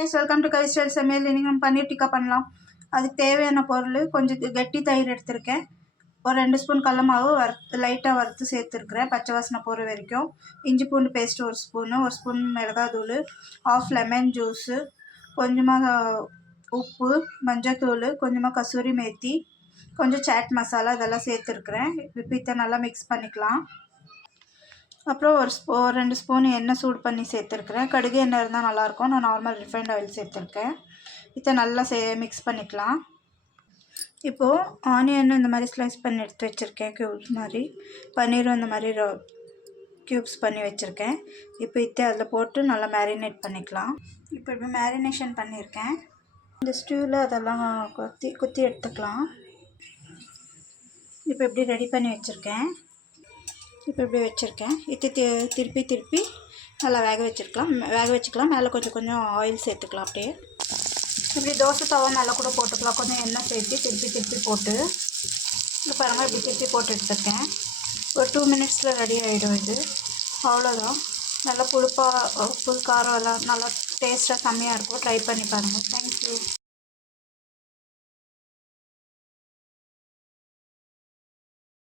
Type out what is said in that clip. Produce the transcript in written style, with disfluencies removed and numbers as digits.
Welcome to Kavi style சமையல். இன்றைக்கி நம்ம பன்னீர் டிக்கா பண்ணலாம். அதுக்கு தேவையான பொருள் கொஞ்சம் கெட்டி தயிர் எடுத்திருக்கேன். ஒரு 2 ஸ்பூன் கடல மாவு லைட்டாக வறுத்து சேர்த்துருக்குறேன், பச்சை வாசனை போகிற வரைக்கும். இஞ்சி பூண்டு பேஸ்ட்டு 1 ஸ்பூனு, 1 ஸ்பூன் மிளகாத்தூள், ஆஃப் லெமன் ஜூஸு, கொஞ்சமாக உப்பு, மஞ்சத்தூள், கொஞ்சமாக கசூரி மேத்தி, கொஞ்சம் சாட் மசாலா இதெல்லாம் சேர்த்துருக்குறேன். இப்போ இதை நல்லா மிக்ஸ் பண்ணிக்கலாம். அப்புறம் ஒரு 2 ஸ்பூன் எண்ணெய் சூடு பண்ணி சேர்த்துருக்குறேன். கடுகு எண்ணெய் இருந்தால் நல்லாயிருக்கும். நான் நார்மல் ரிஃபைண்ட் ஆயில் சேர்த்துருக்கேன். இதை நல்லா மிக்ஸ் பண்ணிக்கலாம். இப்போது ஆனியன் இந்த மாதிரி ஸ்லைஸ் பண்ணி எடுத்து வச்சுருக்கேன், க்யூப்ஸ் மாதிரி. பன்னீரும் இந்த மாதிரி க்யூப்ஸ் பண்ணி வச்சுருக்கேன். இப்போ இதை அதில் போட்டு நல்லா மேரினேட் பண்ணிக்கலாம். இப்போ மேரினேஷன் பண்ணியிருக்கேன். இந்த ஸ்டூவில் அதெல்லாம் குத்தி எடுத்துக்கலாம். இப்போ இப்படி ரெடி பண்ணி வச்சுருக்கேன். இப்போ இப்படி வச்சுருக்கேன். இது திருப்பி நல்லா வேக வச்சுக்கலாம். மேலே கொஞ்சம் ஆயில் சேர்த்துக்கலாம். அப்படியே இப்படி தோசை தவா மேலே கூட போட்டுக்கலாம். கொஞ்சம் எண்ணெய் சேர்த்து திருப்பி போட்டு இது பாருங்கள், இப்படி திருப்பி போட்டு எடுத்துருக்கேன். ஒரு 2 மினிட்ஸில் ரெடி ஆகிடும். இது அவ்வளோதான். நல்லா புளிப்பாக, உப்பு காரம் எல்லாம் நல்லா டேஸ்ட்டாக செம்மையாக இருக்கும். ட்ரை பண்ணி பாருங்கள். தேங்க்யூ.